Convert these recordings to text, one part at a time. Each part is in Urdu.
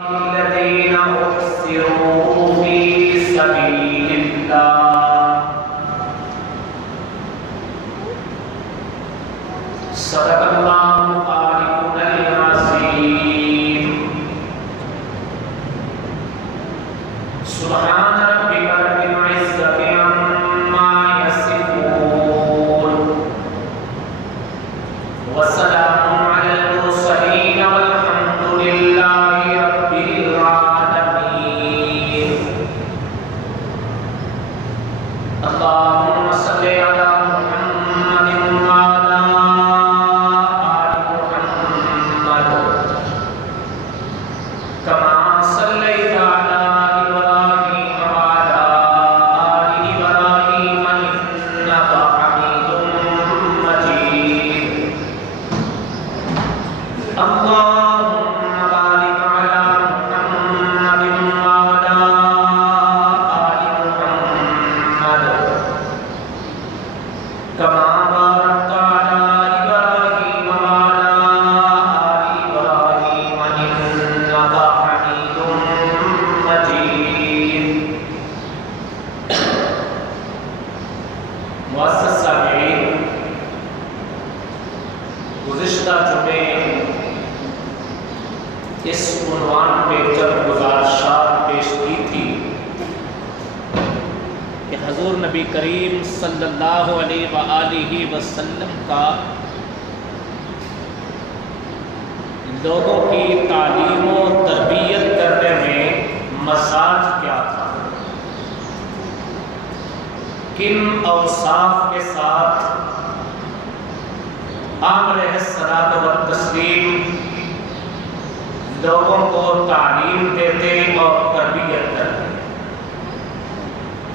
الذين أحصروا في سبيل الله صدق الله خالقنا العظيم سبحان ربك رب العزة عما يصفون وسلام على المرسلين والحمد لله رب العالمين اللهم صل على محمد وعلى آل محمد كما صليت على إبراهيم وعلى آل إبراهيم إنك حميد مجيد اللهم بارك على محمد وعلى آل محمد كما باركت على إبراهيم وعلى آل إبراهيم إنك حميد مجيد معزز سامعین، گزشتہ جمعے اس عنوان پہ چند گزارشات پیش کی تھی کہ حضور نبی کریم صلی اللہ علیہ وآلہ وسلم کا لوگوں کی تعلیم و تربیت کرنے میں مزاج کیا تھا، کن اوصاف کے ساتھ آپ علیہ الصلاۃ والتسلیم لوگوں کو تعلیم دیتے اور تربیت کرتے،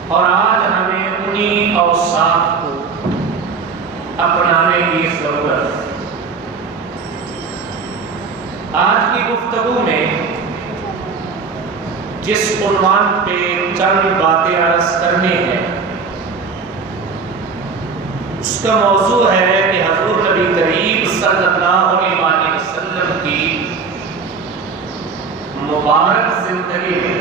اور آج ہمیں انہی اوصاف کو اپنانے کی ضرورت ہے۔ آج کی گفتگو میں جس عنوان پہ چند باتیں عرض کرنی ہیں اس کا موضوع ہے کہ حضور نبی کریم صلی اللہ علیہ وسلم کی مبارک زندگی میں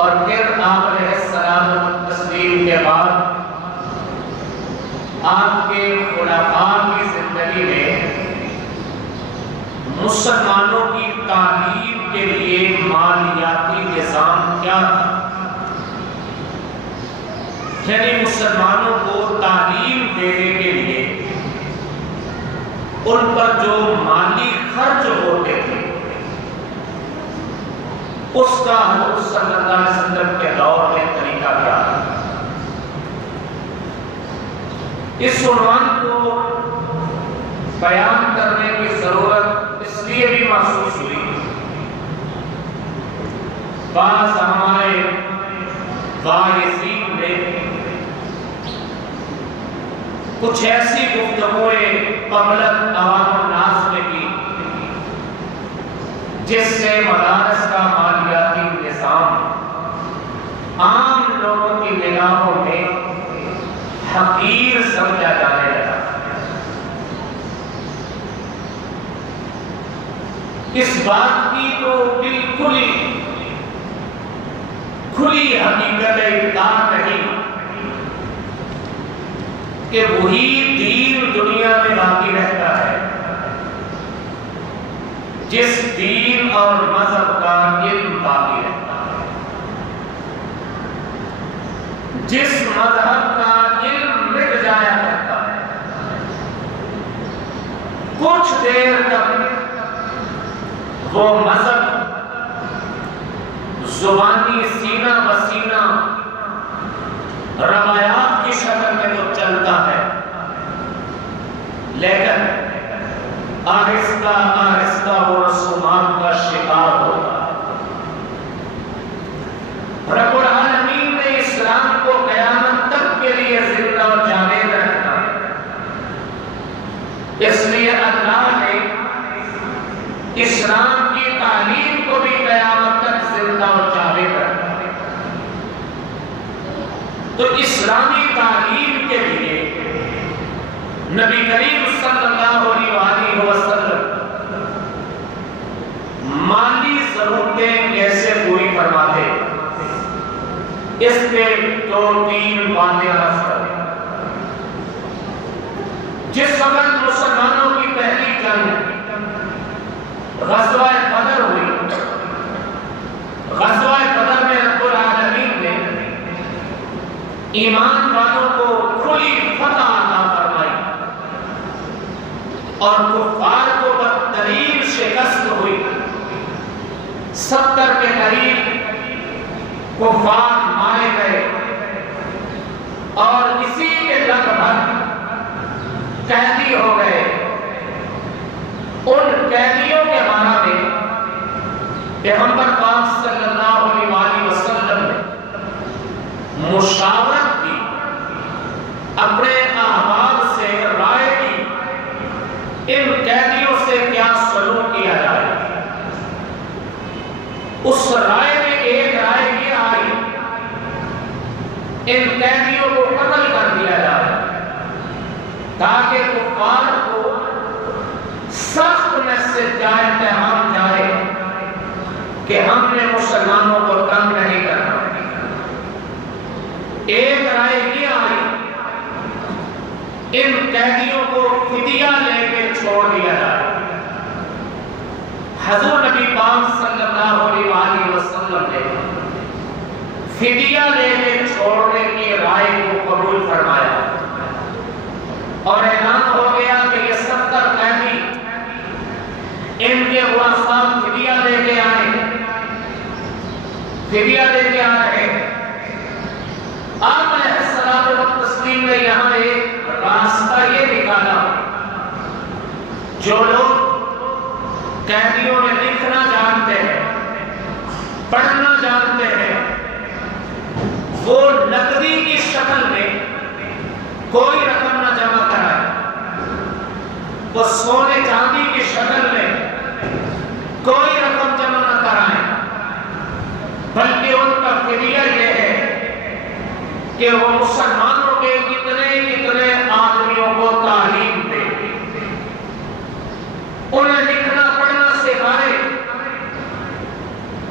اور پھر آپ علیہ السلام تسلیم کے بعد آپ کے خلفاء کی زندگی میں مسلمانوں کی تعلیم کے لیے مالیاتی نظام کیا تھا، یعنی مسلمانوں کو تعلیم دینے کے لیے ان پر جو مالی خرچ ہوتے تھے اس کا حضور صلی اللہ علیہ وسلم کے دور میں طریقہ کیا ہے۔ اس عنوان کو بیان کرنے کی ضرورت اس لیے بھی محسوس ہوئی، بعض ہمارے واعظین نے کچھ ایسی گفتگویں پبلک عوام الناس میں کی جس سے مدارس کا مالیاتی نظام عام لوگوں کی نگاہوں میں حقیر سمجھا جانے لگا۔ اس بات کی تو بالکل کھلی حقیقت انکار نہیں کہ وہی دین دنیا میں باقی رہتا ہے جس دین اور مذہب کا علم باقی رہتا ہے، جس مذہب کا علم مٹ جایا کرتا ہے، کچھ دیر تک وہ مذہب زبانی سینہ بسینہ روایات کی شکل میں تو چلتا ہے، لیکن آہستہ آہستہ وہ رسومات کا شکار ہوگا۔ رب العالمین نے اسلام کو قیامت تک کے لیے زندہ اور جاوید رکھا، اس لیے اللہ نے اسلام کی تعلیم کو بھی قیامت تک زندہ اور جاوید رکھا۔ تو اسلامی تعلیم کے لیے نبی کریم صلی اللہ علیہ وسلم مالی ضرورتیں کیسے پوری فرماتے، اس کے 2-3 باتیں عرض کریں۔ جس وقت مسلمانوں کی پہلی جنگ غزوہ بدر ہوئی، غزوہ بدر میں رب العالمین نے ایمان والوں کو کھلی فتح عطا فرمائی اور کفار کو بدترین شکست ہوئی۔ 70 کے قریب کفار مارے گئے اور اسی کے لگ بھگ قیدی ہو گئے۔ ان قیدیوں کے بارے میں پیغمبر پاک صلی اللہ علیہ وسلم نے مشاورت کی، اپنے احباب سے رائے کی ان قیدیوں سے کیا سلوک کیا جائے۔ اس رائے میں ایک رائے یہ آئی، ان قیدیوں کو قتل کر دیا جائے تاکہ کفار کو سخت نصیحت جائے، پیغام جائے کہ ہم نے مسلمانوں کو تنگ نہیں کرنا۔ ایک رائے یہ آئی، ان قیدیوں کو فدیہ لے کے چھوڑ دیا جائے۔ حضور نبی پاک صلی اللہ علیہ وسلم نے فدیہ لے کے چھوڑنے کی رائے کو قبول فرمایا اور اعلان ہو گیا کہ یہ 70 قیدی ان کے ورثاء فدیہ لے کے آئے، فدیہ لے کے آ رہے ہیں۔ آپ علیہ الصلوۃ والتسلیم نے یہاں ایک راستہ یہ نکالا، جو لوگ قیدیوں میں لکھنا جانتے ہیں، پڑھنا جانتے ہیں، وہ نقدی کی شکل میں کوئی رقم نہ جمع کرائے، وہ سونے چاندی کی شکل میں کوئی رقم جمع نہ کرائیں، بلکہ ان کا فدیہ یہ ہے کہ وہ مسلمانوں کے کتنے آدمیوں کو تعلیم دے، انہیں لکھنا پڑھنا سکھائے،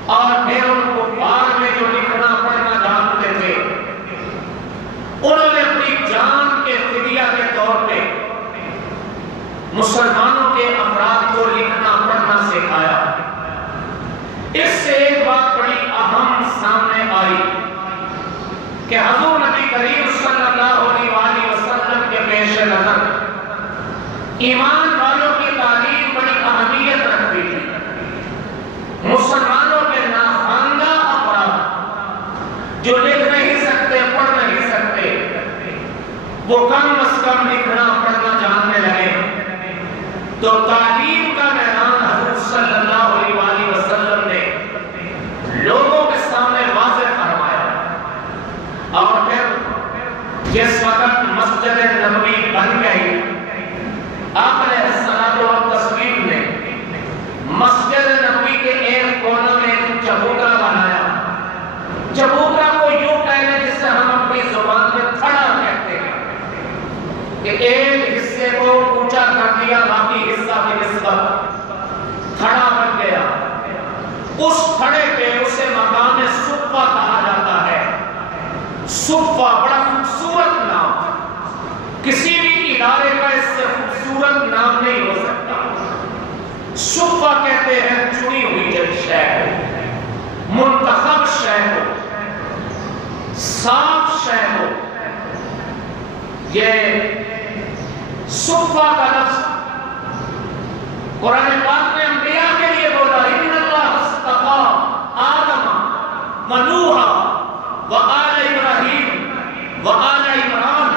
اور پھر ان کو بعد میں جو لکھنا پڑھنا جانتے تھے انہوں نے اپنی جان کے فدیہ کے طور پہ مسلمانوں کے افراد کو لکھنا پڑھنا سکھایا۔ اس سے ایک بات بڑی اہم سامنے آئی کہ حضور نبی کریم صلی اللہ علیہ وسلم کے پیش نظر ایمان والوں کی تعلیم بڑی اہمیت رکھتی تھی۔ مسلمانوں کے ناخواندہ افراد جو لکھ نہیں سکتے، پڑھ نہیں سکتے، وہ کم از کم لکھنا پڑھنا جاننے لگے تو تعلیم کا میدان حضور صلی اللہ علیہ وسلم نے لوگوں کے سامنے واضح فرمایا۔ اور پھر جس وقت مسجد نبوی بن گئی، آپ علیہ الصلوۃ والتسلیم نے مسجد نبوی کے ایک کونے میں ایک چبوترا بنایا۔ چبوترا کو یوں کہنے جسے ہم اپنی زبان میں تھڑا کہتے ہیں، کہ ایک حصے کو اونچا کر دیا، باقی حصہ کی نسبت تھڑا بن گیا۔ اس تھڑے پہ اسے مقام صفہ کہا جاتا ہے۔ صفہ بڑا خوبصورت نام، کسی بھی ادارے کا اس سے خوبصورت نام نہیں ہو سکتا۔ صفہ کہتے ہیں چنی ہوئی جب شے کو، منتخب شے کو، صاف شے کو۔ یہ صفہ کا لفظ قرآن پاک نے انبیاء کے لیے بولا، ان اللہ اصطفیٰ آدم و نوح و آل ابراہیم و آل عمران۔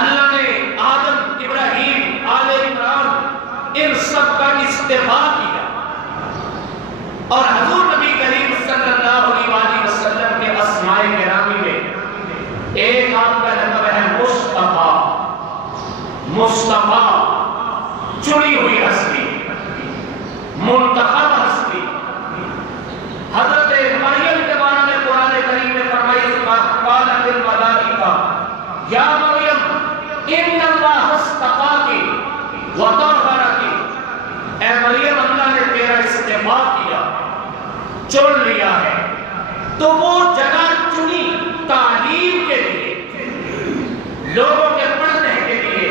اللہ نے آدم، ابراہیم، آل عمران ان سب کا استفاء کیا، اور حضور نبی کریم صلی اللہ علیہ وسلم کے اسماء گرامی میں ایک آپ کا لقب ہے مصطفیٰ۔ مصطفیٰ چنی ہوئی ہستی، منتخب ہستی۔ حضرت مریم کے بارے میں قرآن کریم میں فرمائی، قالت الملائکہ چن لیا ہے تو وہ جگہ چنی تعلیم کے لیے، لوگوں کے پڑھنے کے لیے،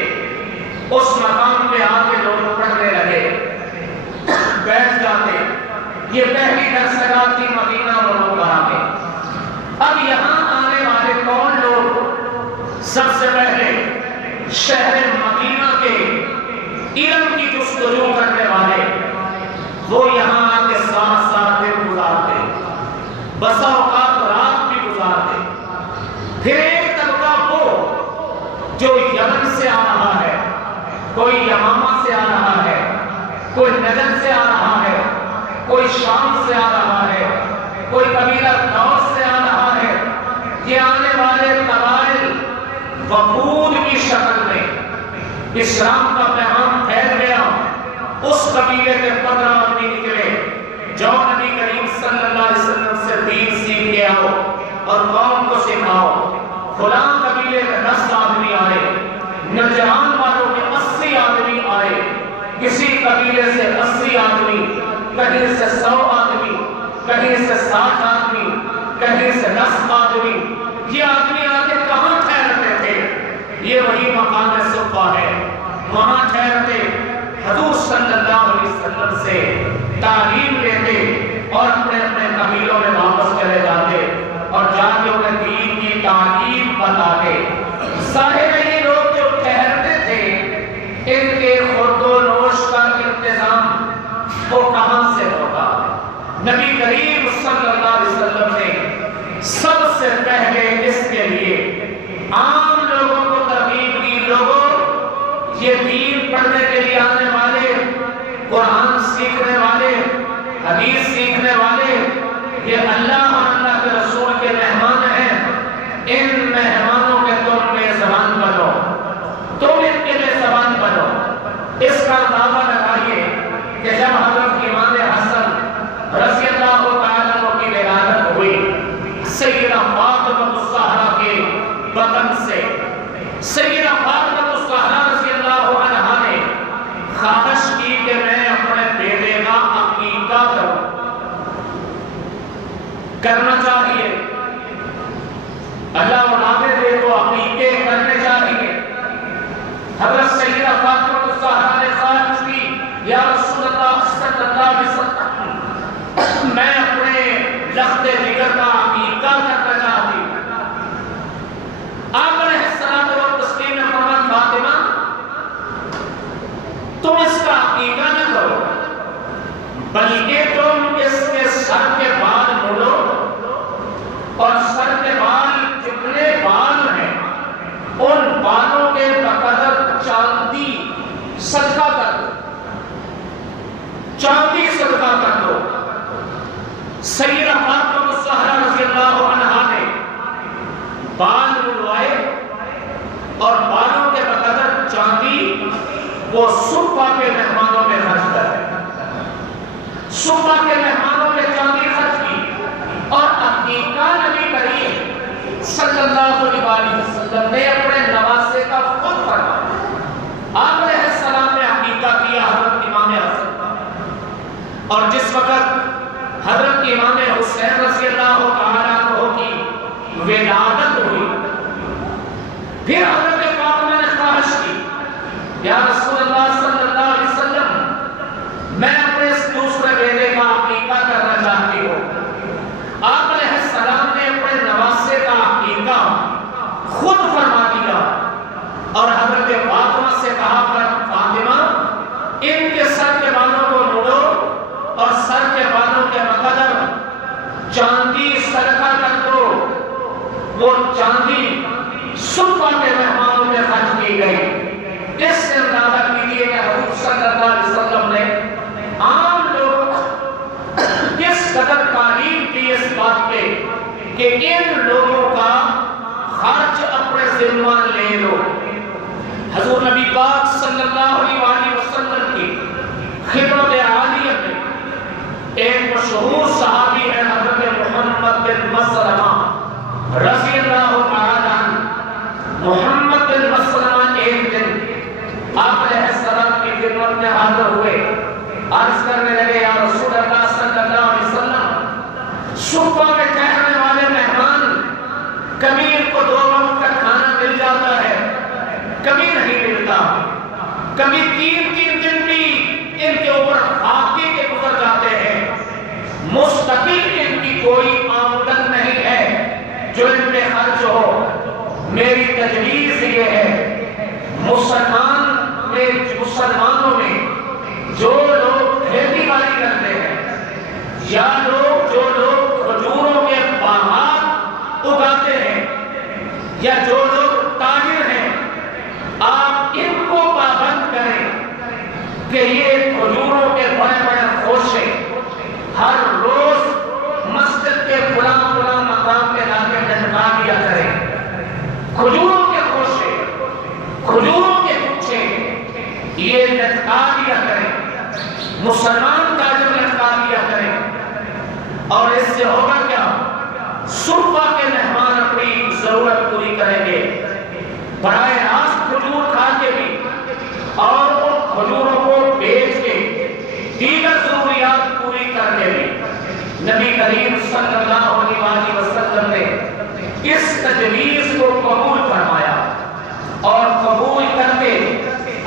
اس مقام پہ آ کے لوگ پڑھنے لگے، بیٹھ جاتے۔ یہ پہلی درسگاہ تھی مدینہ منورہ میں۔ اب یہاں آنے والے کون لوگ؟ سب سے پہلے شہر مدینہ کے علم کی جستجو کرنے والے، وہ یہاں آ کے سات سات دن گزارتے، بسا اوقات رات بھی گزارتے۔ پھر ایک طبقہ وہ جو یمن سے آ رہا ہے، کوئی یمامہ سے آ رہا ہے، کوئی نجد سے آ رہا ہے، کوئی شام سے آ رہا ہے، کوئی قبیلہ دوس سے آ رہا ہے۔ یہ آنے والے قبائل وفود کی شکل میں اسلام کا پیغام پھیل گیا۔ اس قبیلے کے 15 آدمی نکلے، جو نبی کریم صلی اللہ علیہ وسلم سے دین سیکھ کے آؤ اور قوم کو سکھاؤ۔ فلاں قبیلے کے 10 آدمی آئے، نجران والوں کے 80 آدمی آئے، کسی قبیلے سے 80 آدمی، کہیں سے 100 آدمی، کہیں سے 60 آدمی، کہیں سے 10 آدمی۔ یہ آدمی آتے کہاں ٹھہرتے تھے؟ یہ وہی مقام صفا ہے، وہاں ٹھہرتے، حضور صلی اللہ علیہ وسلم سے تعلیم لیتے اور اپنے اپنے قبیلوں میں واپس چلے جاتے اور جا کے انہیں دین کی تعلیم بتاتے۔ ظاہر ہے یہ لوگ جو ٹھہرتے تھے، ان کے خورد و نوش کا انتظام وہ کہاں سے ہوتا؟ نبی کریم صلی اللہ علیہ وسلم نے سب سے پہلے اس کے لیے عام لوگوں کو ترغیب دی، لوگوں یہ دین پڑھنے کے لیے آنے والے، قرآن سیکھنے والے، حدیث سیکھنے والے، یہ اللہ اور اللہ کے رسول کے مہمان ہیں۔ ان مہمانوں کے تم میزبان بنو، تم ان کے میزبان بنو۔ اس کا اندازہ لگائیے کہ جب حضرت امام حسن رضی اللہ تعالیٰ عنہ کی ولادت ہوئی، سیدہ فاطمہ الزہرا کے بطن سے، سیدہ فاطمہ الزہرا رضی اللہ عنہا نے خواہش کی کہ میں اپنے بیٹے کا عقیقہ کروں۔ کرنا چاہیے، اللہ اولادیں دے تو عقیقے کرنے چاہیے۔ حضرت سیدہ فاطمہ الزہرا نے خواہش کی، یا رسول اللہ صلی اللہ علیہ وسلم، میں اپنے لخت جگر کا عقیقہ کرنا چاہتی ہوں۔ آپ علیہ السلام و تسلیم نے فرمایا، فاطمہ تم اس کا عقیقہ نہ کرو، بلکہ تم اس کے سر کے بال مڑو اور سر کے بال جتنے بال ہیں ان بالوں کے بقدر چاندی صدقہ کر دو، چاندی صدقہ کر دو۔ سیدہ فاطمہ الزہرا رضی اللہ عنہا نے بال مڑوائے اور بالوں کے بقدر چاندی وہ صفہ کے مہمانوں میں خرچ کرے، صفہ کے مہمانوں میں چاندی خرچ کی۔ اور عقیقہ نبی کریم صلی اللہ علیہ وسلم نے اپنے نواسے کا خود فرمایا۔ آپ علیہ السلام نے عقیقہ کیا حضرت امام حسن کا، اور جس وقت حضرت امام حسین رضی اللہ تعالیٰ عنہ کی ولادت ہوئی، پھر حضرت فاطمہ نے خواہش کی، یا رسول اللہ صلی اللہ علیہ وسلم، میں اپنے اس دوسرے بیٹے کا عقیقہ کرنا چاہتی ہوں۔ آپ علیہ السلام نے اپنے نواسے کا عقیقہ خود فرما دیا اور حضرت فاطمہ سے کہا، فاطمہ ان کے سر کے بالوں کو مڑو اور سر کے بالوں کے بقدر چاندی صدقہ کر دو۔ وہ چاندی صفہ کے مہمانوں میں خرچ کی گئی۔ اس سے اندازہ کیجیے کہ حضور صلی اللہ علیہ وسلم نے عام لوگ کس قدر تعلیم کی اس بات پہ کہ ان لوگوں کا خرچ اپنے ذمہ لے لو۔ حضور نبی پاک صلی اللہ علیہ وسلم کی خدمت عالیہ میں ایک مشہور صحابی ہے حضرت محمد بن مسلمہ رضی اللہ تعالیٰ عنہ۔ محمد بن مسلمہ ایک دن آپ علیہ السلام کی خدمت میں حاضر ہوئے، عرض کرنے لگے، یا رسول اللہ صلی اللہ علیہ وسلم، کبھی ان کو 2 وقت کا کھانا مل جاتا ہے، کبھی نہیں ملتا، کبھی 3 دن بھی ان کے اوپر فاقے کے گزر جاتے ہیں، مستقل ان کی کوئی آمدن نہیں ہے جو ان پہ خرچ ہو۔ میری تجویز یہ ہے، مسلمانوں میں جو لوگ کھیتی باڑی کرتے ہیں یا جو لوگ کھجوروں کے باغات اگاتے ہیں یا جو لوگ تاجر ہیں، آپ ان کو پابند کریں کہ یہ کھجوروں کے بڑے بڑے خوشے ہر روز مسجد کے فلاں مقام پہ لا کے لٹکا دیا کریں۔ کھجوروں کے خوشے، کھجوروں کے گچھے یہ لٹکا دیا کریں، مسلمان تاجر لٹکا دیا کریں، اور اس سے ہوگا کیا؟ صرفہ کے مہمان اپنی ضرورت پوری کریں گے، براہ راست کھجور کھا کے بھی اور ان کھجوروں کو بیچ کے دیگر ضروریات پوری کر کے بھی۔ نبی کریم صلی اللہ علیہ وسلم نے اس تجویز کو قبول فرمایا، اور قبول کر کے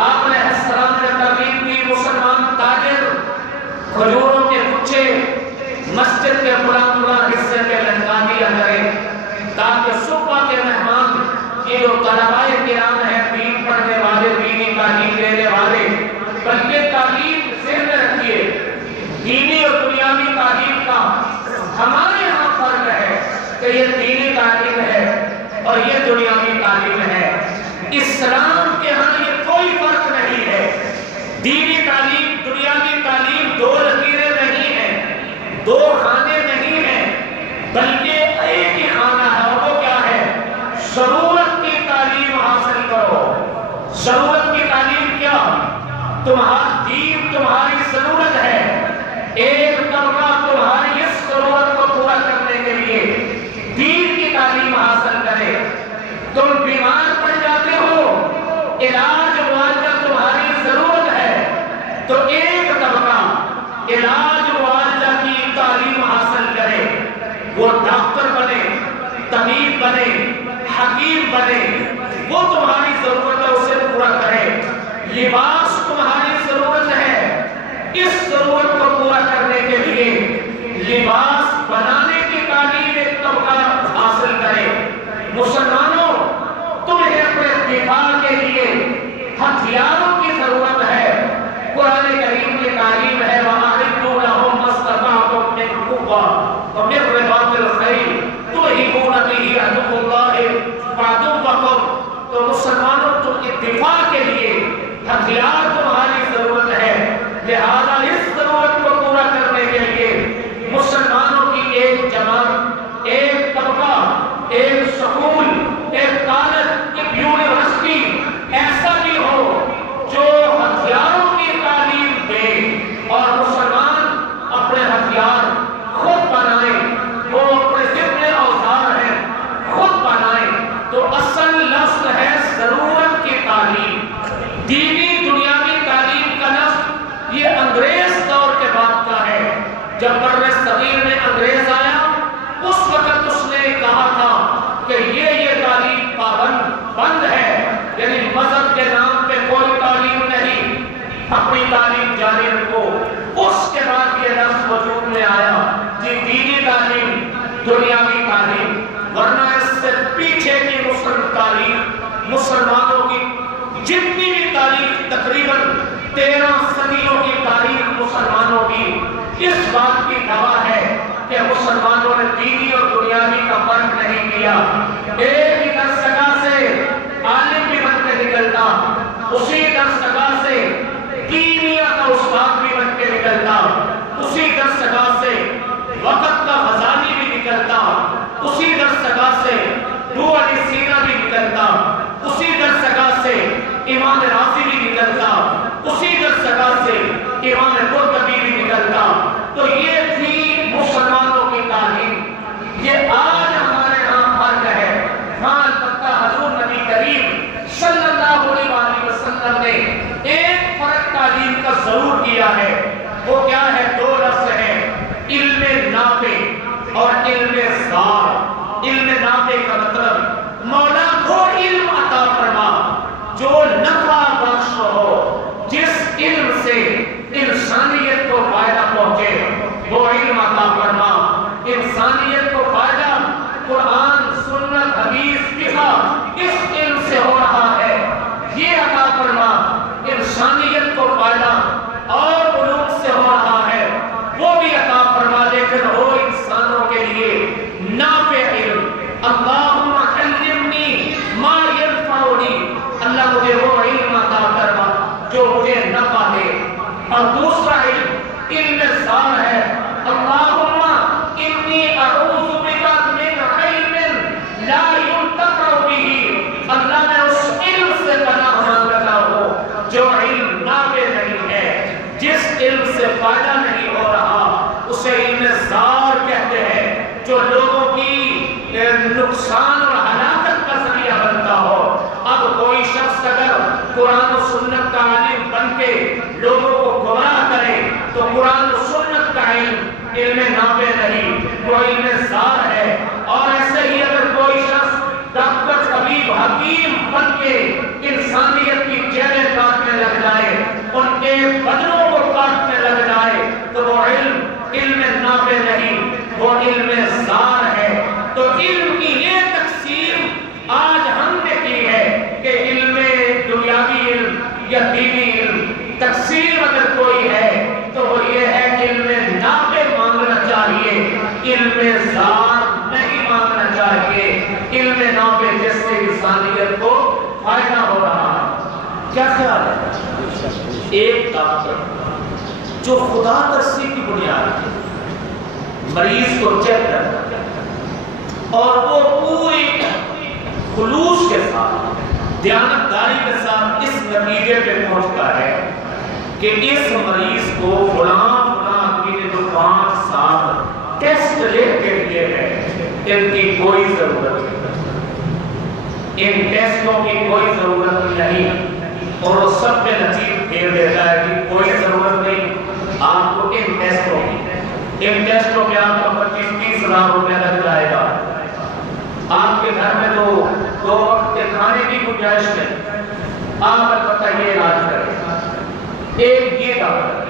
آپ نے السلام نے ترغیب دی، مسلمان تاجر کھجوروں کے گچھے مسجد کے فلاں حصے پہ لٹکا دیا کرے، تاکہ صبح کے مہمان یہ جو طلباء کرام ہیں، دین پڑھنے والے، دینی تعلیم دینے والے، بلکہ تعلیم ذہن میں رکھیے، دینی اور دنیاوی تعلیم کا ہمارے یہاں فرق ہے کہ یہ دینی تعلیم ہے اور یہ دنیاوی تعلیم ہے۔ اسلام کے ہاں یہ کوئی فرق نہیں ہے، دینی تعلیم دنیاوی تعلیم 2 لکیریں نہیں ہیں، 2 خانے نہیں ہیں، بلکہ ایک ہی خانہ ہے، اور وہ کیا ہے؟ ضرورت کی تعلیم حاصل کرو۔ ضرورت کی تعلیم کیا؟ تمہارا دین تمہاری ضرورت ہے، ایک طبقہ تمہاری اس ضرورت کو پورا کرنے کے لیے دین کی تعلیم حاصل کرے۔ تم بیمار پڑ جاتے ہو، علاج معالجہ تمہاری ضرورت ہے، تو ایک طبقہ علاج معالجہ کی تعلیم حاصل کرے، وہ ڈاکٹر بنے، طبیب بنے، حکیم بنے، وہ تمہاری ضرورت ہے اسے پورا کرے۔ لباس تمہاری ضرورت ہے، اس ضرورت کو پورا کرنے کے لیے لباس بنانے کی تعلیم ایک طبقہ حاصل کرے۔ مسلمانوں، تمہیں اپنے دفاع کے لیے ہتھیاروں کی ضرورت ہے۔ قرآن کریم کی تعلیم ہے، وَأَعِدُّوا لَهُم مَّا اسْتَطَعْتُم مِّن قُوَّةٍ وَمِن رِّبَاطِ الْخَيْلِ تُرْهِبُونَ بِهِ عَدُوَّ اللَّهِ وَعَدُوَّكُمْ۔ تو مسلمانوں، تم کے دفاع کے لیے ہتھیار تمہاری ضرورت ہے، لہذا اس ضرورت کو پورا کرنے کے لیے مسلمانوں کی ایک جماعت، ایک طبقہ، ایک سکول، ایک کالج، ایک یونیورسٹی ایسا بھی ہو جو ہتھیاروں کی تعلیم دے اور مسلمان اپنے ہتھیار خود بنائیں، وہ اپنے جتنے اوزار ہیں خود بنائیں۔ تو اصل لفظ ہے ضرورت کی تعلیم۔ دینی دنیاوی تعلیم کا لفظ یہ انگریز دور کے بعد کا ہے۔ جب بر صغیر میں انگریز آیا، اس وقت اس نے کہا تھا کہ یہ تعلیم بند ہے، یعنی مذہب کے نام پہ کوئی تعلیم نہیں، اپنی تعلیم جاری رکھو۔ اس کے بعد یہ لفظ وجود میں آیا کہ دینی تعلیم، دنیاوی تعلیم، ورنہ اس سے پیچھے کی تعلیم، مسلمانوں کی جتنی بھی تاریخ، تقریباً 13 صدیوں کی تاریخ مسلمانوں کی اس بات کی گواہ ہے کہ مسلمانوں نے دینی اور دنیاوی کا فرق نہیں کیا۔ ایک ہی درسگاہ سے عالم بھی بن کے نکلتا، اسی درسگاہ سے کیمیا کا استاد بھی بن کے نکلتا، اسی درسگاہ سے وقت کا غزالی بھی نکلتا، اسی درسگاہ سے ابو علی سینا بھی نکلتا، اسی درسگاہ سے امام رازی بھی نکلتا، اسی درسگاہ سے امام قرطبی بھی نکلتا۔ تو یہ تھی مسلمانوں کی تعلیم۔ یہ آج ہمارے ہاں فرق ہے۔ ہاں البتہ حضور نبی کریم صلی اللہ علیہ وسلم نے ایک فرق تعلیم کا ضرور کیا ہے، وہ کیا ہے؟ 2 لفظ ہیں، علم نافع اور علم زار۔ علم نافع کا مطلب جو لوگوں کی نقصان اور ہلاکت کا ذریعہ بنتا ہو۔ اب کوئی شخص اگر قرآن و سنت کا عالم بن کے لوگوں کو گمراہ کرے تو قرآن و سنت کا علم نافع نہیں، وہ علم زار ہے۔ اور ایسے ہی اگر کوئی شخص ڈاکٹر طبیب حکیم بن کے انسانیت کی جیلیں کاٹنے لگ جائے، ان کے بدنوں کو کاٹنے لگ جائے، تو وہ علم نافع نہیں، وہ علم زار ہے۔ تو علم کی یہ تقسیم آج ہم نے کی ہے کہ علم دنیاوی علم یا دینی علم، تقسیم اگر کوئی ہے تو وہ یہ ہے کہ علم نافع مانگنا چاہیے، علم زار نہیں مانگنا چاہیے، علم نافع جس سے انسانیت کو فائدہ ہو رہا ہے۔ کیا خیال ہے؟ ایک ڈاکٹر جو خدا ترسی کی بنیاد پر مریض کو چیک کرتا ہے اور وہ پوری خلوص کے ساتھ دیانتداری کے ساتھ اس نتیجے پہ پہنچتا ہے کہ اس مریض کو فلاں آدمی نے جو 5 سال ٹیسٹ لے کے لیے ہے، ان کی کوئی ضرورت نہیں، ان ٹیسٹوں کی کوئی ضرورت نہیں، اور وہ سب پہ نتیجہ پھیر دیتا ہے کہ کوئی ضرورت نہیں آپ کو ان ٹیسٹوں کی، ان ٹیسٹوں پہ آپ کو 25-30 ہزار روپے لگ جائے گا، آپ کے گھر میں تو 2 وقت کے کھانے کی گنجائش نہیں، آپ البتہ یہ علاج کریں۔ ایک یہ ڈاکٹر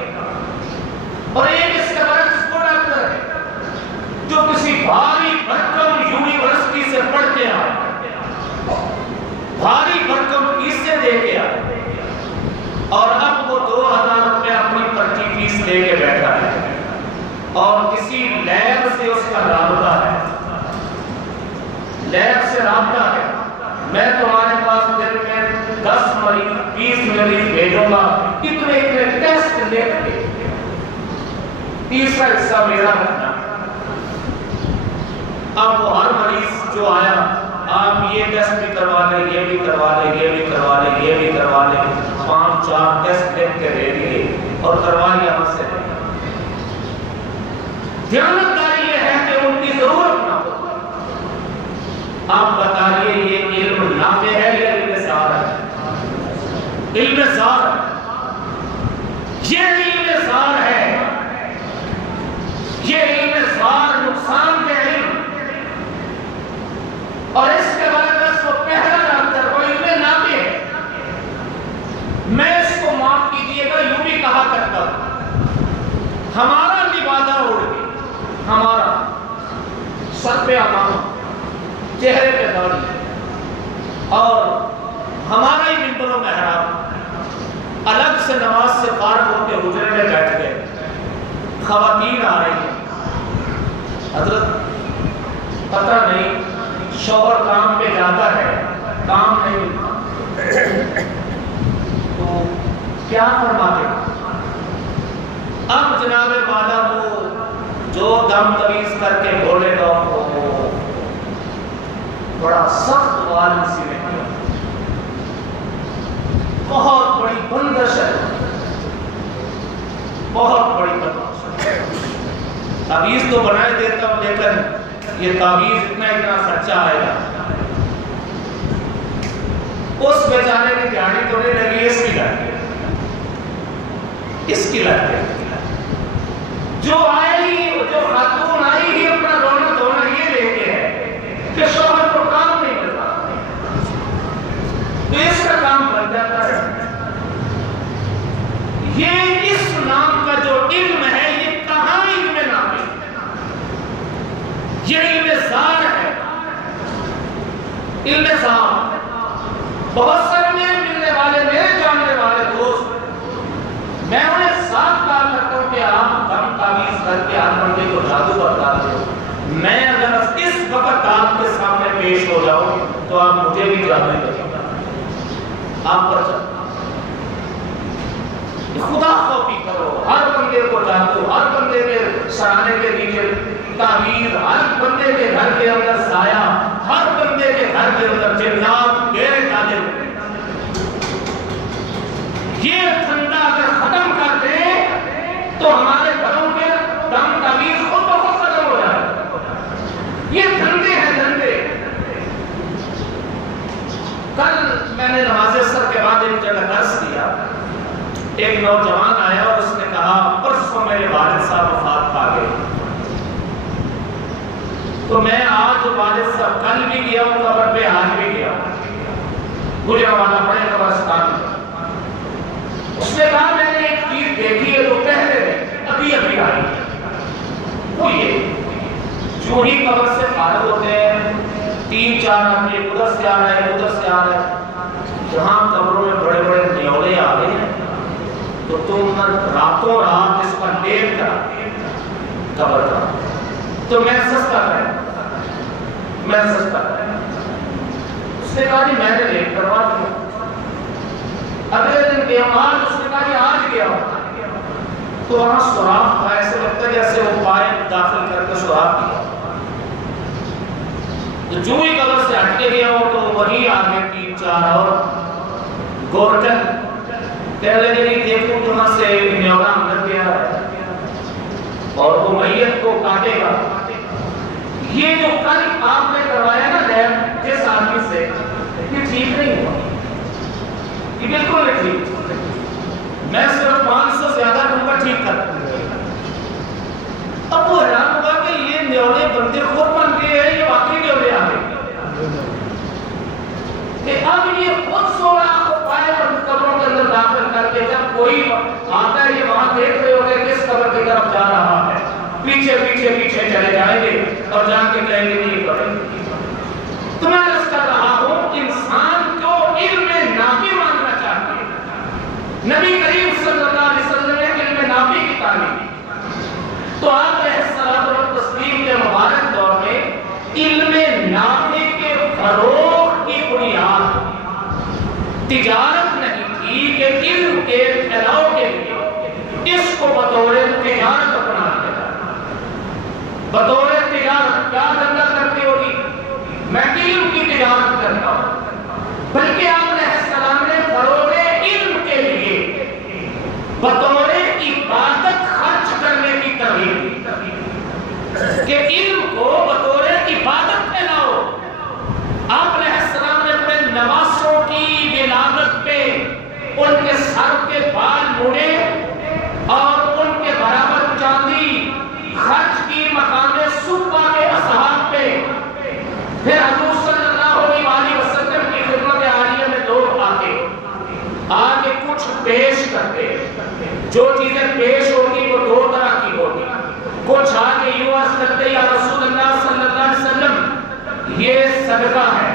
اور ایک اس کا برعکس وہ ڈاکٹر ہے جو کسی بھاری بھرکم یونیورسٹی سے پڑھ کے آئے، بھاری بھرکم فیسیں دے کے آئے، اور اب وہ 2000 روپے اپنی پرچی فیس لے کے بیٹھا ہے، اور کسی لیب سے اس کا رابطہ ہے، لیب سے رابطہ ہے، میں تمہارے پاس دن میں 10 مریض 20 مریض بھیجوں گا، اتنے ٹیسٹ لے کے تیسرا حصہ میرا رکھنا۔ اب وہ ہر مریض جو آیا، آپ یہ ٹیسٹ بھی کروا لیں، یہ بھی کروا لیں، یہ بھی کروا لیں، یہ بھی کروا لیں، 5-4 ٹیسٹ لکھ کے دے دیے اور کروا لیا ہم سے۔ دیانتداری یہ ہے کہ ان کی ضرورت نہ ہو۔ آپ بتائیے یہ علم نافع ہے یا علم زار ہے؟ علم زار ہے، یہ علم زار ہے، یہ علم زار نقصان دہ علم، اور اس کے برعکس وہ پہلا ڈاکٹر وہ علم نافع ہے۔ میں اس کو معاف کیجئے گا یوں بھی کہا کرتا ہوں، ہمارا لبادہ اڑ کے، ہمارا سر پہ امامہ، چہرے پہ داڑھی، اور ہمارا ہی منبر و محراب، الگ سے نماز سے فارغ ہو کے حجرے میں بیٹھ گئے، خواتین آ رہی ہیں، حضرت پتہ نہیں شوہر کام پہ جاتا ہے، کام نہیں ملتا، تو کیا فرماتے ہیں؟ اب جناب والا وہ جو دم تویز کر کے بولے گا وہ بڑا سخت والسی میں بہت بڑی بندش ہے، بہت بڑی بندش ہے۔ تعویذ تو بنائے دیتا ہوں لیکن یہ تعویذ اتنا خرچہ آئے گا، اس بیچارے کی دیہڑی تو نہیں لگی، اس کی لگ گئی، اس کی لگ گئی۔ جو آئی جو خاتون آئی ہی اپنا رونا دھونا یہ لے کے ہے کہ شوہر کو کام نہیں ملتا، تو اس کا کام بن جاتا ہے۔ یہ اس نام کا جو علم ہے یہ کہاں علم نام ہے، یہ علم زار ہے، علم زار۔ بہت سارے میرے ملنے والے میرے جاننے والے دوست، میں انہیں صاف کہا کرتا ہوں کہ آپ دم تعویذ کر کے ہر بندے کو جادو بتاتے ہو، میں اگر اس وقت آپ کے سامنے پیش ہو جاؤں تو آپ مجھے بھی جادو کریں، آپ پر چلو، خدا خوفی کرو، ہر بندے کو جادو، ہر بندے کے سرانے کے نیچے تعویذ، ہر بندے کے گھر کے اندر سایہ، ہر بندے کے گھر کے اندر جنات گیرے ڈالے ہوئے۔ یہ دھندا اگر ختم کر دیں تو ہمارے گھروں کے دم تعویذ خود بخود ختم ہو جائے۔ ایک نوجوان آیا اور اس نے کہا پرسوں میرے والد صاحب وفات پا گئے، تو میں آج والد صاحب کل بھی گیا ہوں قبر پہ، آج بھی گیا ہوں گجرانوالہ بڑے قبرستان میں۔ اس نے کہا میں نے ایک چیز دیکھی ہے جو پہلے ابھی ابھی آئی ہے، وہ یہ جو ہی قبر سے فارغ ہوتے ہیں 3-4 آدمی ادھر سے آ رہے ہیں ادھر سے آ رہے ہیں، جہاں قبروں میں بڑے بڑے نیولے آ گئے ہیں تو تم راتوں رات اس کا لیٹ کرا قبر کا، تو میں سستا کریں اس نے کہا جی میں نے لیٹ کروا دیا۔ اگلے دن کے بعد اس نے کہا جی آج گیا تو وہاں سوراخ تھا، ایسے لگتا ہے جیسے وہ پائپ داخل کر کے سوراخ کیا، تو جو ہی قبر سے ہٹ کے گیا ہو تو وہی آگے 3-4 اور گورٹن پہلے دن ہی دیکھوں جہاں سے نیولا اندر گیا اور وہ میت کو کاٹے گا۔ یہ جو کل آپ نے کروایا نا لیب جس آدمی سے، یہ ٹھیک نہیں ہوا، یہ بالکل نہیں ٹھیک، میں صرف 500 زیادہ دوں گا ٹھیک کر۔ اب وہ حیران ہوگا کہ یہ نیولے بندے خود بن گئے ہیں، یہ واقعی نیولے آ گئے کہ اب یہ خود سوراخ کو پائے اور قبروں کے اندر داخل کر کے جب کوئی آتا ہے یہ وہاں دیکھ رہے ہوتے ہیں کس قبر کی طرف جا رہا ہے، پیچھے پیچھے پیچھے چلے جائیں گے اور جا کے کہیں گے نہیں کریں۔ تو میں عرض کر رہا ہوں انسان کو علم نافع مانگنا چاہیے، نبی کریم صلی اللہ علیہ وسلم نے علم نافع کی تعلیم دی، تو آپ علیہ الصلوۃ والتسلیم کے مبارک دور میں علم نافع کے فروغ کی بنیاد تجارت نہیں تھی کہ علم کے پھیلاؤ کے لیے اس کو بطور تجارت اپنا لیا، بطور تجارت کیا دھندا کرتی ہوگی، میں علم کی تجارت کرتا ہوں، بلکہ آپ علیہ السلام نے فروغ علم کے لیے بطور عبادت خرچ کرنے کی ترغیب دی کہ علم کو بطور عبادت پھیلاؤ۔ آپ علیہ السلام نے اپنے نواسوں کی ولادت پہ ان کے سر کے بال موڑے اور ان کے برابر چاندی خرچ کی مقام صبح کے اصحاب پہ۔ پھر حضور صلی اللہ علیہ وسلم کی خدمت عالیہ میں لوگ آگے کچھ پیش کرتے، جو چیزیں پیش ہوگی وہ 2 طرح کی ہوگی، کچھ آگے یوں عرض کرتے یا رسول اللہ صلی اللہ علیہ وسلم یہ صدقہ ہے۔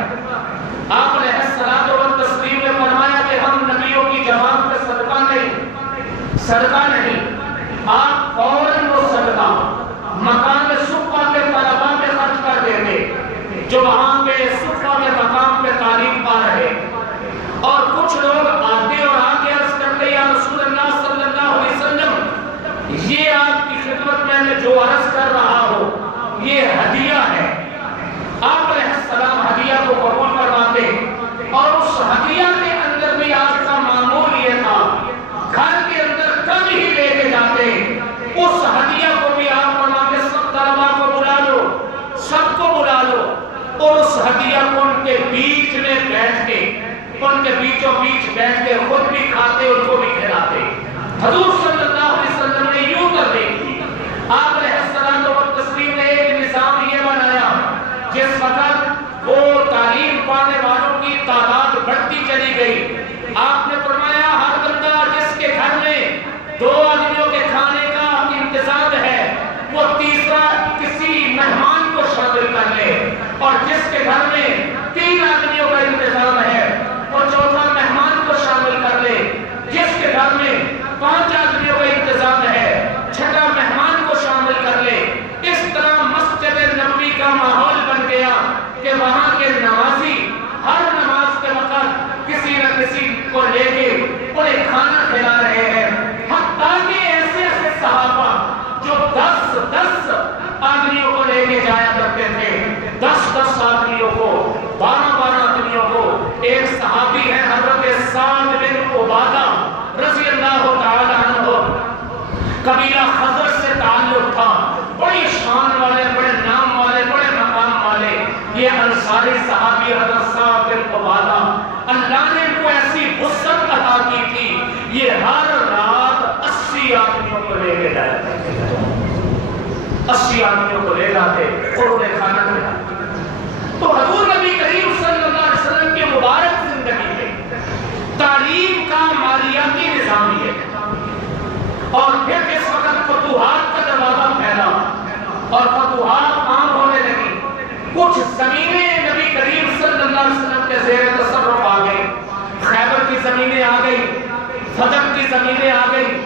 آپ علیہ الصلوۃ والتسلیم نے فرمایا کہ ہم نبیوں کی جماعت پہ صدقہ نہیں، آپ فوراً وہ صدقہ مقام صفہ کے طلباء پہ خرچ کر دیتے جو وہاں پہ صفہ کے مقام پہ تعلیم پا رہے، اور کچھ لوگ آتے اور آگے عرض کرتے یا رسول اللہ صلی اللہ علیہ وسلم یہ آپ کی خدمت میں جو عرض کر رہا ہو یہ ہدیہ ہے۔ آپ علیہ السلام ہدیہ کو قبول کرواتے اور اس ہدیہ کے اندر بھی آپ کا معمول یہ تھا گھر کے اندر کم ہی لے کے جاتے، اس ہدیہ کو بھی آپ فرماتے سب طلباء کو بلا لو، سب کو بلا لو، اور اس ہدیہ کو ان کے بیچ میں بیٹھ کے ان کے بیچوں بیچ بیٹھ کے خود بھی کھاتے ان کو بھی کھلاتے۔ حضور صلی اللہ علیہ وسلم نے یوں کر دی۔ آپ علیہ الصلوۃ والتسلیم نے ایک نظام یہ بنایا جس وقت وہ تعلیم پانے والوں کی تعداد بڑھتی چلی گئی، آپ نے فرمایا ہر بندہ جس کے گھر میں 2 آدمیوں کے کھانے کا انتظام ہے وہ تیسرا کسی مہمان کو شامل کر لے، اور جس کے گھر میں 3 آدمیوں کا انتظام ہے وہ چوتھا مہمان کو شامل کر لے، جس کے گھر میں 5 آدمیوں کا انتظام ہے 6واں مہمان کو شامل کر لے۔ اس طرح مسجد نبوی کا ماحول بن گیا کہ وہاں کے نمازی ہر نماز کے وقت کسی نہ کسی کو لے کے انہیں کھانا کھلا رہے ہیں، حتیٰ کہ ایسے ایسے صحابہ جو 10 آدمیوں کو لے کے جایا کرتے تھے، 10 آدمیوں کو، 12 آدمیوں کو۔ ایک صحابی ہے حضرت سعد بن عبادہ رضی اللہ تعالی عنہ، قبیلہ خزرج سے تعلق تھا، بڑی شان والے، بڑے نام والے، بڑے مقام والے، یہ انصاری صحابی حضرت سعد بن عبادہ، اللہ نے ان کو ایسی وسعت عطا کی تھی، یہ ہر رات 80 آدمیوں کو لے جاتے اور انہیں کھانا کھلاتے۔ تو حضور نبی کریم صلی اللہ علیہ وسلم کے مبارک زندگی میں تعلیم کا مالیاتی نظام ہے، اور پھر جس وقت فتوحات کا دروازہ پھیلا اور فتوحات عام ہونے لگی، کچھ زمینیں نبی کریم صلی اللہ علیہ وسلم کے زیر تصرف آ گئی، خیبر کی زمینیں آ گئی، فتح کی زمینیں آ گئی۔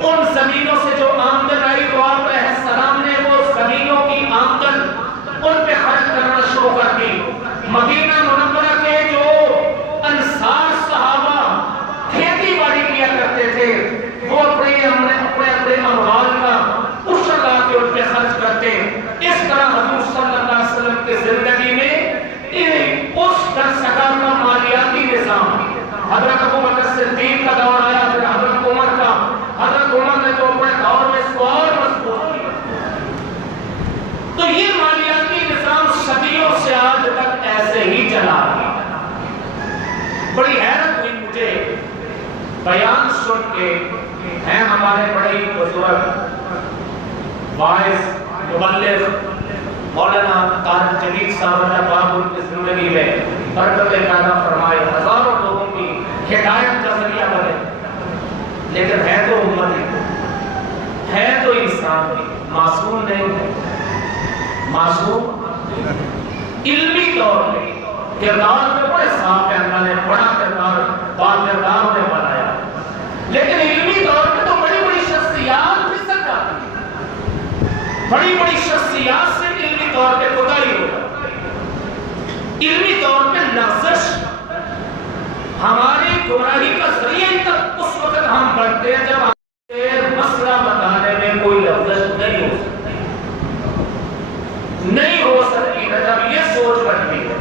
ان زمینوں سے جو آمدن آئی تو آپ علیہ السلام نے وہ زمینوں کی آمدن ان پہ خرچ کرنا شروع کر دی۔ مدینہ منورہ کے جو انصار صحابہ کھیتی باڑی کیا کرتے تھے، وہ اپنے اموال کا عشر لا کے ان پہ خرچ کرتے۔ اس طرح حضور صلی اللہ علیہ وسلم کی زندگی میں اس درسگاہ کا مالیاتی نظام، حضرت ابو بکر صدیق کا دور آیا، پھر حضرت عمر کا، حضرت عمر نے جو اپنے دور میں اس کو اور مضبوط کیا۔ تو یہ مالیاتی نظام صدیوں سے آج تک ایسے ہی چلا رہا۔ بڑی حیرت ہوئی مجھے بیان سن کے، ہیں ہمارے بڑے بزرگ واعظ مبلغ مولانا طارق جلیل صاحب نے باب ان کی زندگی میں برکت پیدا فرمائے، ہزاروں لوگوں کی ہدایت کا ذریعہ بنے، لیکن ہے تو امت ہی، ہے تو انسان بھی، معصوم نہیں ہے۔ معصوم علمی طور پہ کردار میں بڑے صاف ہے، اللہ نے بڑا کردار باکردار نے بنایا، لیکن علمی طور پہ تو بڑی بڑی شخصیات پھسل جاتی ہیں، بڑی بڑی شخصیات سے علمی طور پہ خدائی ہو جاتی ہے، علمی طور پہ لغزش ہماری گمراہی کا ذریعہ تک اس وقت ہم بنتے ہیں جب ہمیں مسئلہ بتانے میں کوئی لغزش نہیں ہو سکتی، نہیں ہو سکتی ہے۔ جب یہ سوچ بنتی ہے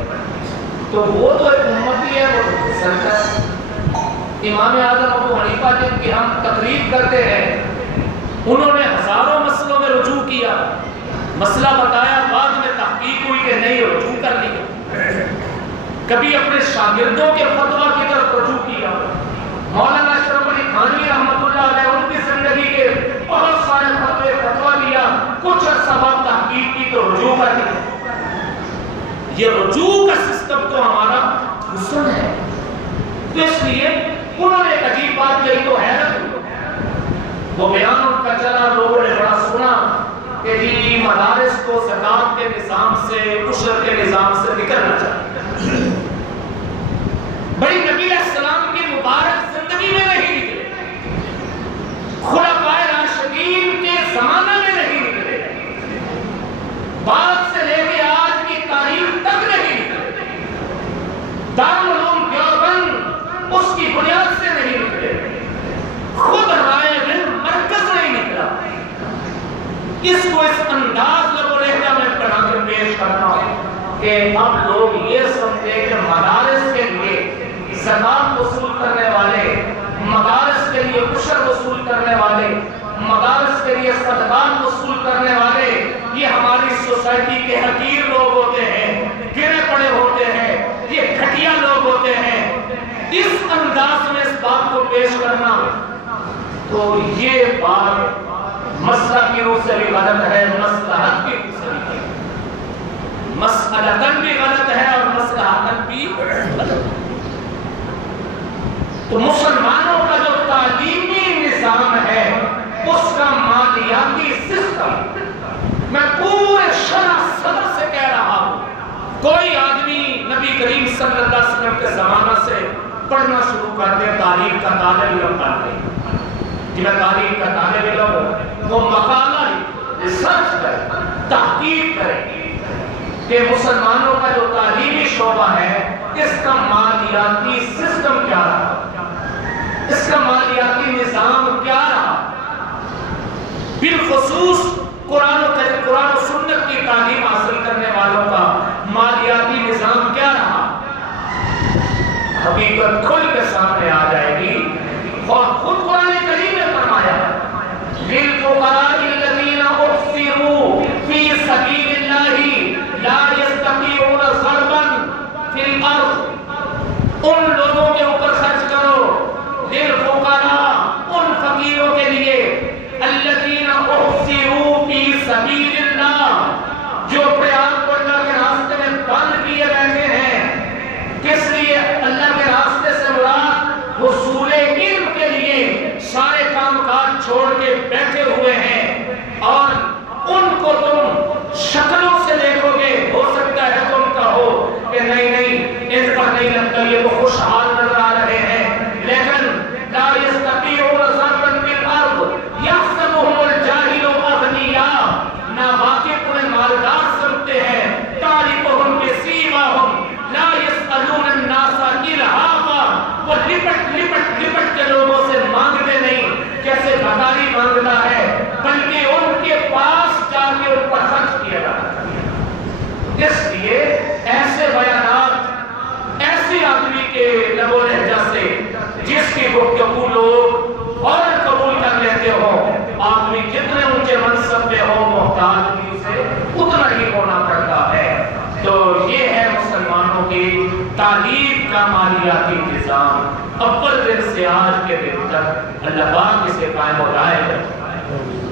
تو وہ تو ایک امتی ہے، وہ سرکار امام اعظم ابو حنیفہ جن کی ہم تقریر کرتے ہیں، انہوں نے ہزاروں مسئلوں میں رجوع کیا، مسئلہ بتایا، بعد میں تحقیق ہوئی کہ نہیں، رجوع کر لیا۔ کبھی اپنے شاگردوں کے فتویٰ کی طرف رجوع کیا۔ مولانا اشرف علی تھانوی رحمۃ اللہ علیہ ان کی زندگی کے بہت سارے فتویٰ لیا، کچھ عرصہ بعد تحقیق کی تو رجوع کر لیا۔ یہ رجوع کا سسٹم تو ہمارا حسن ہے، تو اس لیے انہوں نے ایک عجیب بات کہی تو حیرت ہوئی۔ وہ بیان ان کا چلا، لوگوں نے بڑا سنا کہ جی مدارس کو زکوٰۃ کے نظام سے، عشر کے نظام سے نکلنا چاہیے۔ بڑی نبی علیہ السلام کی مبارک زندگی میں نہیں نکلے، خلفائے راشدین کے زمانہ میں نہیں نکلے، بعد سے لے کے آج کی تاریخ تک نہیں نکلے، دارالعلوم دیوبند اس کی بنیاد سے نہیں نکلے، خود رائے علم مرکز نہیں نکلا۔ اس کو اس انداز لب و لہجہ میں بنا کے پیش کرنا کہ اب لوگ یہ سمجھے کہ مدارس کے لیے زکوٰۃ وصول کرنے والے، مدارس کے لیے عشر وصول کرنے والے، مدارس کے لیے صدقات وصول کرنے والے یہ ہماری سوسائٹی کے حقیر لوگ ہوتے ہیں، گرے پڑے ہوتے ہیں، یہ گھٹیا لوگ ہوتے ہیں۔ اس انداز میں اس بات کو پیش کرنا تو یہ بات مسئلہ کی روح سے بھی غلط ہے، مصلحت کی روح سے بھی غلط ہے، مسئلتاً بھی غلط ہے اور مصلحتاً بھی غلط ہے۔ تو مسلمانوں کا جو تعلیمی نظام ہے، اس کا مالیاتی سسٹم، میں پورے شرح صدر سے کہہ رہا ہوں، کوئی آدمی نبی کریم صلی اللہ علیہ وسلم کے زمانہ سے پڑھنا شروع کر دے، تاریخ کا طالب علم بن گئی، جنہیں تاریخ کا طالب علم ہو، وہ مقالہ ریسرچ کرے، تحقیق کرے کہ مسلمانوں کا جو تعلیمی شعبہ ہے، اس کا مالیاتی سسٹم کیا رہا، اس کا مالیاتی نظام کیا رہا، بالخصوص قرآن و سنت کی تعلیم حاصل کرنے والوں کا مالیاتی نظام کیا رہا، حقیقت کھل کے سامنے آ جائے گی۔ اور خود قرآن کریم نے فرمایا لِلْفُقَرَاءِ الَّذِينَ أُحْصِرُوا فِي سَبِيلِ اللَّهِ لَا يَسْتَطِيعُونَ ضَرْبًا فِي الْأَرْضِ، ان لوگوں کے اوپر خرچ کرو، لِلْفُقَرَاء ان فقیروں کے لیے، الَّذِينَ أُحْصِرُوا فِي سَبِيلِ یہ وہ خوشحال نظر آ رہے ہیں، لیکن لا یستطیعون ضربا فی الارض یحسبهم الجاہل اغنیاء، ناواقف انہیں مالدار سمجھتے ہیں، تعرفهم بسیماهم لا یسألون الناس الحافا، وہ لپٹ کے لوگوں سے مانگتے نہیں جیسے بھکاری مانگتا ہے، بلکہ ان کے پاس جا کے ان پر خرچ کیا جاتا ہے۔ اس لیے ایسے بیانات ایسے آدمی کے لب و لہجہ سے جس کی گفتگو لوگ فوراً قبول کر لیتے ہو، آدمی جتنے اونچے منصب پہ ہو محتاج بھی اسے اتنا ہی ہونا پڑتا ہے۔ تو یہ ہے مسلمانوں کی تعلیم کا مالیاتی نظام، اول دن سے آج کے دن تک اللہ پاک اسے قائم و دائم رکھے۔